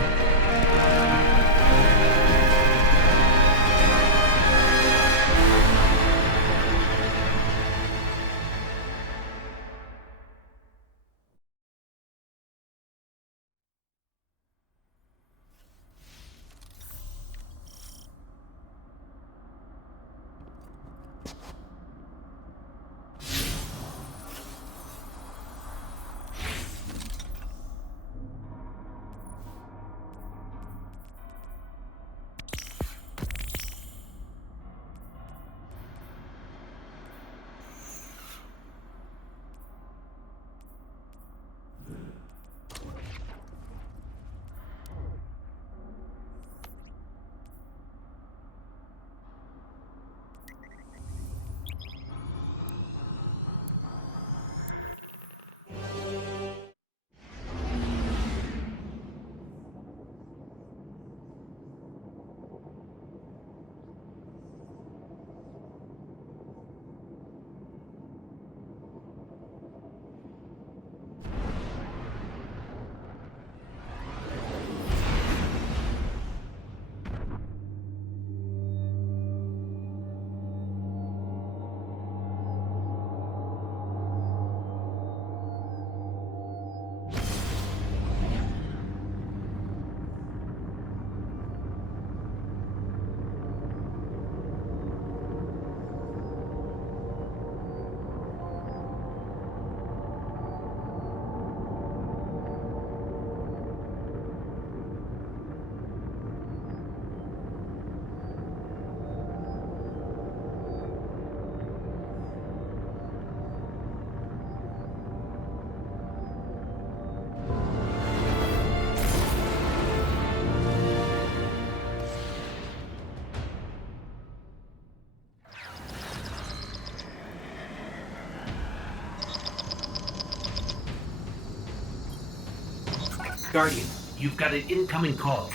Guardian, you've got an incoming call.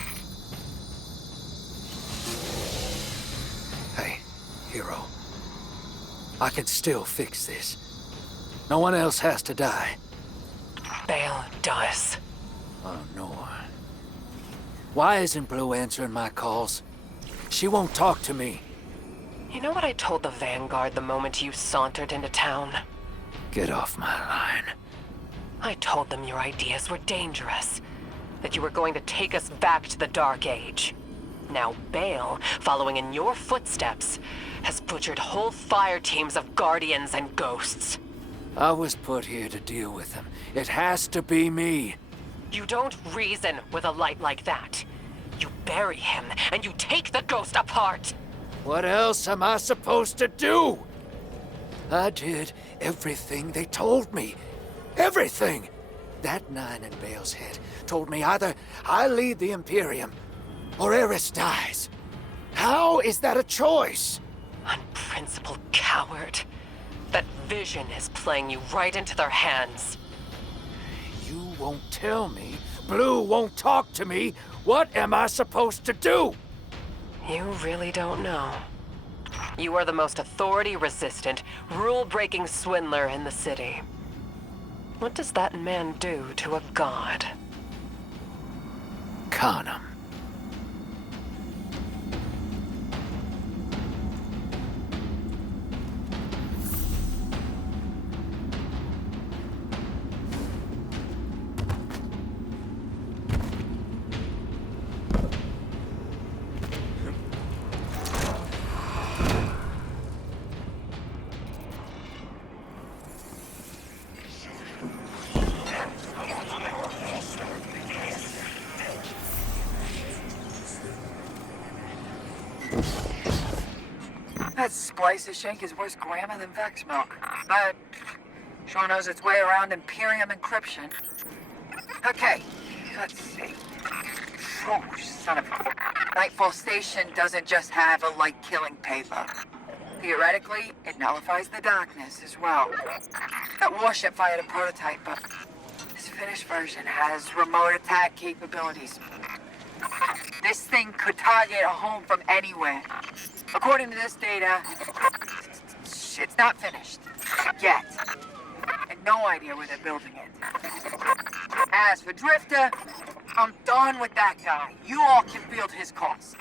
Hey, Hero. I can still fix this. No one else has to die. Bale does. Oh, no. Why isn't Blue answering my calls? She won't talk to me. You know what I told the Vanguard the moment you sauntered into town? Get off my line. I told them your ideas were dangerous. That you were going to take us back to the Dark Age. Now Bale, following in your footsteps, has butchered whole fire teams of Guardians and Ghosts. I was put here to deal with him. It has to be me. You don't reason with a light like that. You bury him, and you take the Ghost apart! What else am I supposed to do? I did everything they told me. Everything! That 9 in Bale's head told me either I lead the Imperium, or Eris dies. How is that a choice? Unprincipled coward. That vision is playing you right into their hands. You won't tell me. Blue won't talk to me. What am I supposed to do? You really don't know. You are the most authority-resistant, rule-breaking swindler in the city. What does that man do to a god? Con him. That splicer shank is worse grammar than Vex milk. But sure knows its way around Imperium encryption. Okay, let's see. Oh, son of a... Nightfall Station doesn't just have a light-killing payload. Theoretically, it nullifies the darkness as well. That warship fired a prototype, but this finished version has remote attack capabilities. This thing could target a home from anywhere. According to this data, it's not finished. Yet. And no idea where they're building it. As for Drifter, I'm done with that guy. You all can field his cost.